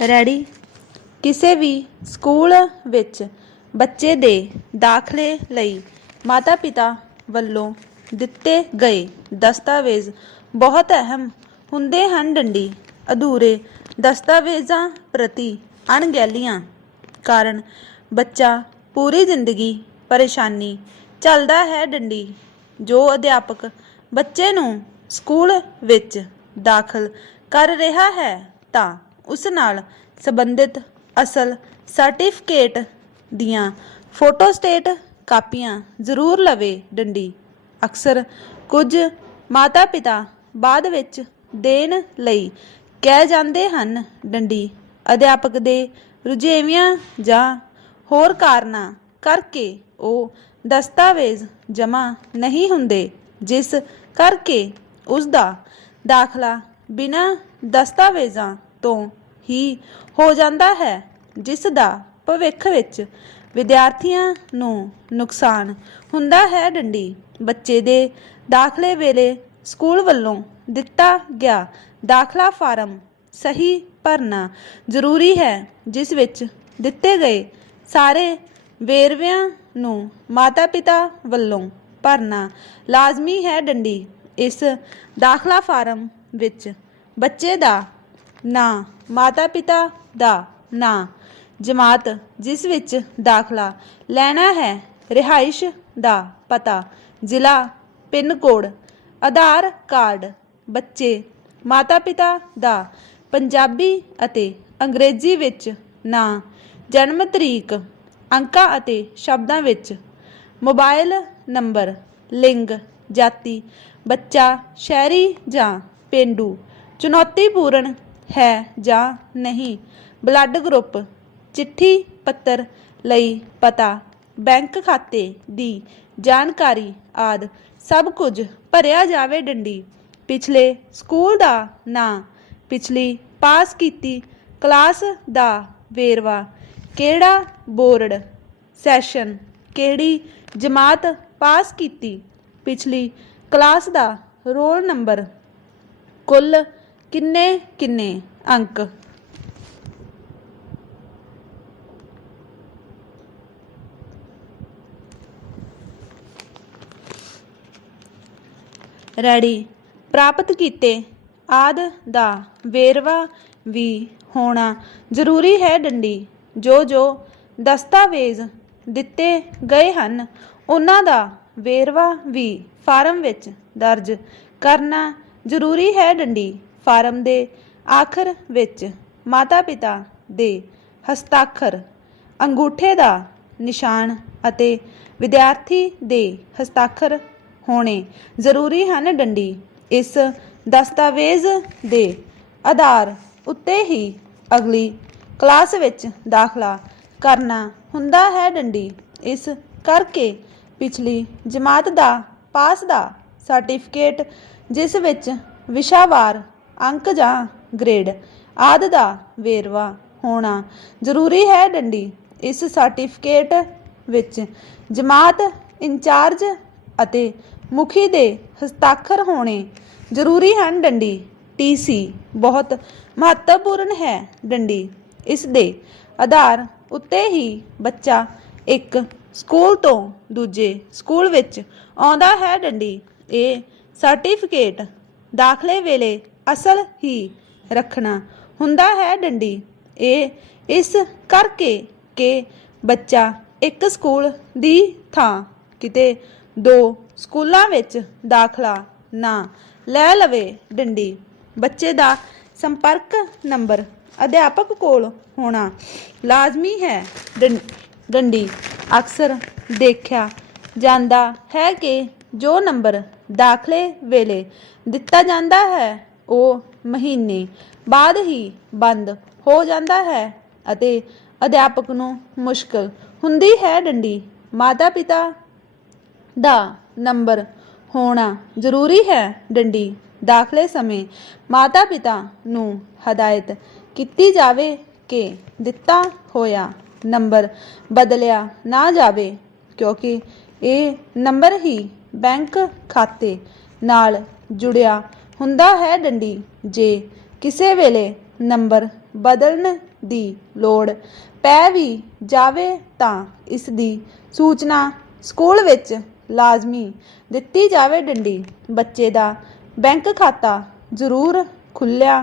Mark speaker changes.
Speaker 1: Ready? ਕਿਸੇ ਵੀ school ਵਿੱਚ ਬੱਚੇ ਦੇ ਦਾਖਲੇ ਲਈ ਮਾਤਾ-ਪਿਤਾ ਵੱਲੋਂ ਦਿੱਤੇ ਗਏ ਦਸਤਾਵੇਜ਼ ਬਹੁਤ ਅਹਿਮ ਹੁੰਦੇ ਹਨ ਡੰਡੀ। ਅਧੂਰੇ ਦਸਤਾਵੇਜ਼ਾਂ ਪ੍ਰਤੀ ਅਣਗਹਿਲੀਆਂ ਕਾਰਨ ਬੱਚਾ ਪੂਰੀ ਜ਼ਿੰਦਗੀ ਪਰੇਸ਼ਾਨੀ ਚੱਲਦਾ ਹੈ ਡੰਡੀ, ਜੋ ਅਧਿਆਪਕ ਬੱਚੇ ਨੂੰ ਸਕੂਲ ਵਿੱਚ ਦਾਖਲ ਕਰ ਰਿਹਾ ਹੈ ਤਾਂ ਉਸ ਨਾਲ ਸੰਬੰਧਿਤ ਅਸਲ ਸਰਟੀਫਿਕੇਟ ਦੀਆਂ ਫੋਟੋਸਟੇਟ ਕਾਪੀਆਂ ਜ਼ਰੂਰ ਲਵੇ ਡੰਡੀ। ਅਕਸਰ ਕੁਝ ਮਾਤਾ-ਪਿਤਾ ਬਾਅਦ ਵਿੱਚ ਦੇਣ ਲਈ ਕਹਿ ਜਾਂਦੇ ਹਨ ਡੰਡੀ। ਅਧਿਆਪਕ ਦੇ ਰੁਝੇਵਿਆਂ ਜਾਂ ਹੋਰ ਕਾਰਨਾਂ ਕਰਕੇ ਉਹ ਦਸਤਾਵੇਜ਼ ਜਮ੍ਹਾਂ ਨਹੀਂ ਹੁੰਦੇ, ਜਿਸ ਕਰਕੇ ਉਸ ਦਾ ਦਾਖਲਾ ਬਿਨਾਂ ਦਸਤਾਵੇਜ਼ਾਂ ਤੋਂ ਹੀ ਹੋ ਜਾਂਦਾ ਹੈ, ਜਿਸ ਦਾ ਭਵਿੱਖ ਵਿੱਚ ਵਿਦਿਆਰਥੀਆਂ ਨੂੰ ਨੁਕਸਾਨ ਹੁੰਦਾ ਹੈ ਡੰਡੀ। ਬੱਚੇ ਦੇ ਦਾਖਲੇ ਵੇਲੇ ਸਕੂਲ ਵੱਲੋਂ ਦਿੱਤਾ ਗਿਆ ਦਾਖਲਾ ਫਾਰਮ ਸਹੀ ਭਰਨਾ ਜ਼ਰੂਰੀ ਹੈ, ਜਿਸ ਵਿੱਚ ਦਿੱਤੇ ਗਏ ਸਾਰੇ ਵੇਰਵਿਆਂ ਨੂੰ ਮਾਤਾ-ਪਿਤਾ ਵੱਲੋਂ ਭਰਨਾ ਲਾਜ਼ਮੀ ਹੈ ਡੰਡੀ। ਇਸ ਦਾਖਲਾ ਫਾਰਮ ਵਿੱਚ ਬੱਚੇ ਦਾ ਨਾਂ, ਮਾਤਾ-ਪਿਤਾ ਦਾ ਨਾਂ। ਜਮਾਤ ਜਿਸ ਵਿੱਚ ਦਾਖਲਾ ਲੈਣਾ ਹੈ, ਰਿਹਾਇਸ਼ ਦਾ ਪਤਾ, ਜ਼ਿਲ੍ਹਾ ਪਿੰਨ ਕੋਡ ਆਧਾਰ ਕਾਰਡ, ਬੱਚੇ, ਮਾਤਾ-ਪਿਤਾ ਦਾ, ਪੰਜਾਬੀ ਅਤੇ ਅੰਗਰੇਜ਼ੀ ਵਿੱਚ ਨਾਂ। ਜਨਮ ਤਰੀਕ, ਅੰਕਾਂ ਅਤੇ ਸ਼ਬਦਾਂ ਵਿੱਚ, ਮੋਬਾਈਲ ਨੰਬਰ, ਲਿੰਗ, ਜਾਤੀ, ਬੱਚਾ, ਸ਼ਹਿਰੀ ਜਾਂ ਪੇਂਡੂ, ਚੁਣੌਤੀਪੂਰਨ ਹੈ ਜਾਂ ਨਹੀਂ? ਬਲੱਡ ਗਰੁੱਪ, ਚਿੱਠੀ ਪੱਤਰ ਲਈ ਪਤਾ, ਬੈਂਕ ਖਾਤੇ ਦੀ ਜਾਣਕਾਰੀ ਆਦ ਸਭ ਕੁਝ ਭਰਿਆ ਜਾਵੇ ਡੰਡੀ। ਪਿਛਲੇ ਸਕੂਲ ਦਾ ਨਾਂ ਪਿਛਲੀ ਪਾਸ ਕੀਤੀ ਕਲਾਸ ਦਾ ਵੇਰਵਾ ਕਿਹੜਾ ਬੋਰਡ? ਸੈਸ਼ਨ ਕਿਹੜੀ ਜਮਾਤ ਪਾਸ ਕੀਤੀ? ਪਿਛਲੀ ਕਲਾਸ ਦਾ ਰੋਲ ਨੰਬਰ ਕੁੱਲ ਕਿੰਨੇ ਕਿੰਨੇ? ਅੰਕ। ਰੈਡੀ ਪ੍ਰਾਪਤ ਕੀਤੇ। ਆਦ ਦਾ ਵੇਰਵਾ ਵੀ ਹੋਣਾ ਜ਼ਰੂਰੀ ਹੈ ਡੰਡੀ। ਜੋ ਜੋ ਦਸਤਾਵੇਜ਼ ਦਿੱਤੇ ਗਏ ਹਨ, ਉਹਨਾਂ ਦਾ ਵੇਰਵਾ ਵੀ ਫਾਰਮ ਵਿੱਚ ਦਰਜ ਕਰਨਾ ਜ਼ਰੂਰੀ ਹੈ ਡੰਡੀ। ਫਾਰਮ ਦੇ ਆਖਰ ਵਿੱਚ ਮਾਤਾ-ਪਿਤਾ ਦੇ ਹਸਤਾਖਰ, ਅੰਗੂਠੇ ਦਾ ਨਿਸ਼ਾਨ ਅਤੇ ਵਿਦਿਆਰਥੀ ਦੇ ਹਸਤਾਖਰ ਹੋਣੇ ਜ਼ਰੂਰੀ ਹਨ ਡੰਡੀ। ਇਸ ਦਸਤਾਵੇਜ਼ ਦੇ ਆਧਾਰ ਉੱਤੇ ਹੀ ਅਗਲੀ ਕਲਾਸ ਵਿੱਚ ਦਾਖਲਾ ਕਰਨਾ ਹੁੰਦਾ ਹੈ ਡੰਡੀ। ਇਸ ਕਰਕੇ ਪਿਛਲੀ ਜਮਾਤ ਦਾ ਪਾਸ ਦਾ ਸਰਟੀਫਿਕੇਟ, ਜਿਸ ਵਿੱਚ ਵਿਸ਼ਾਵਾਰ ਅੰਕ ਜਾਂ ਗ੍ਰੇਡ ਆਦਿ ਦਾ ਵੇਰਵਾ ਹੋਣਾ ਜ਼ਰੂਰੀ ਹੈ ਡੰਡੀ। ਇਸ ਸਰਟੀਫਿਕੇਟ ਵਿੱਚ ਜਮਾਤ, ਇੰਚਾਰਜ ਅਤੇ ਮੁਖੀ ਦੇ ਹਸਤਾਖਰ ਹੋਣੇ ਜ਼ਰੂਰੀ ਹਨ ਡੰਡੀ। ਟੀਸੀ ਬਹੁਤ ਮਹੱਤਵਪੂਰਨ ਹੈ ਡੰਡੀ। ਇਸ ਦੇ ਆਧਾਰ ਉੱਤੇ ਹੀ ਬੱਚਾ ਇੱਕ ਸਕੂਲ ਤੋਂ ਦੂਜੇ ਸਕੂਲ ਵਿੱਚ ਆਉਂਦਾ ਹੈ ਡੰਡੀ। ਇਹ ਸਰਟੀਫਿਕੇਟ ਦਾਖਲੇ ਵੇਲੇ ਅਸਲ ਹੀ ਰੱਖਣਾ ਹੁੰਦਾ ਹੈ ਡੰਡੀ। ਇਹ ਇਸ ਕਰਕੇ ਕਿ ਬੱਚਾ ਇੱਕ ਸਕੂਲ ਦੀ ਥਾਂ ਕਿਤੇ ਦੋ ਸਕੂਲਾਂ ਵਿੱਚ ਦਾਖਲਾ ਨਾ ਲੈ ਲਵੇ ਡੰਡੀ। ਬੱਚੇ ਦਾ ਸੰਪਰਕ ਨੰਬਰ ਅਧਿਆਪਕ ਕੋਲ ਹੋਣਾ ਲਾਜ਼ਮੀ ਹੈ ਡੰ- ਡੰਡੀ। ਅਕਸਰ ਦੇਖਿਆ ਜਾਂਦਾ ਹੈ ਕਿ ਜੋ ਨੰਬਰ ਦਾਖਲੇ ਵੇਲੇ ਦਿੱਤਾ ਜਾਂਦਾ ਹੈ ਉਹ ਮਹੀਨੇ ਬਾਅਦ ਹੀ ਬੰਦ ਹੋ ਜਾਂਦਾ ਹੈ ਅਤੇ ਅਧਿਆਪਕ ਨੂੰ ਮੁਸ਼ਕਲ ਹੁੰਦੀ ਹੈ ਡੰਡੀ। ਮਾਤਾ ਪਿਤਾ ਦਾ ਨੰਬਰ ਹੋਣਾ ਜ਼ਰੂਰੀ ਹੈ ਡੰਡੀ। ਦਾਖਲੇ ਸਮੇਂ ਮਾਤਾ ਪਿਤਾ ਨੂੰ ਹਦਾਇਤ ਕੀਤੀ ਜਾਵੇ ਕਿ ਦਿੱਤਾ ਹੋਇਆ ਨੰਬਰ ਬਦਲਿਆ ਨਾ ਜਾਵੇ, ਕਿਉਂਕਿ ਇਹ ਨੰਬਰ ਹੀ ਬੈਂਕ ਖਾਤੇ ਨਾਲ ਜੁੜਿਆ ਹੁੰਦਾ ਹੈ ਡੰਡੀ, ਜੇ ਕਿਸੇ ਵੇਲੇ ਨੰਬਰ ਬਦਲਣ ਦੀ ਲੋੜ ਪੈ ਵੀ ਜਾਵੇ ਤਾਂ ਇਸ ਦੀ ਸੂਚਨਾ ਸਕੂਲ ਵਿੱਚ ਲਾਜ਼ਮੀ ਦਿੱਤੀ ਜਾਵੇ ਡੰਡੀ। ਬੱਚੇ ਦਾ ਬੈਂਕ ਖਾਤਾ ਜ਼ਰੂਰ ਖੁੱਲ੍ਹਿਆ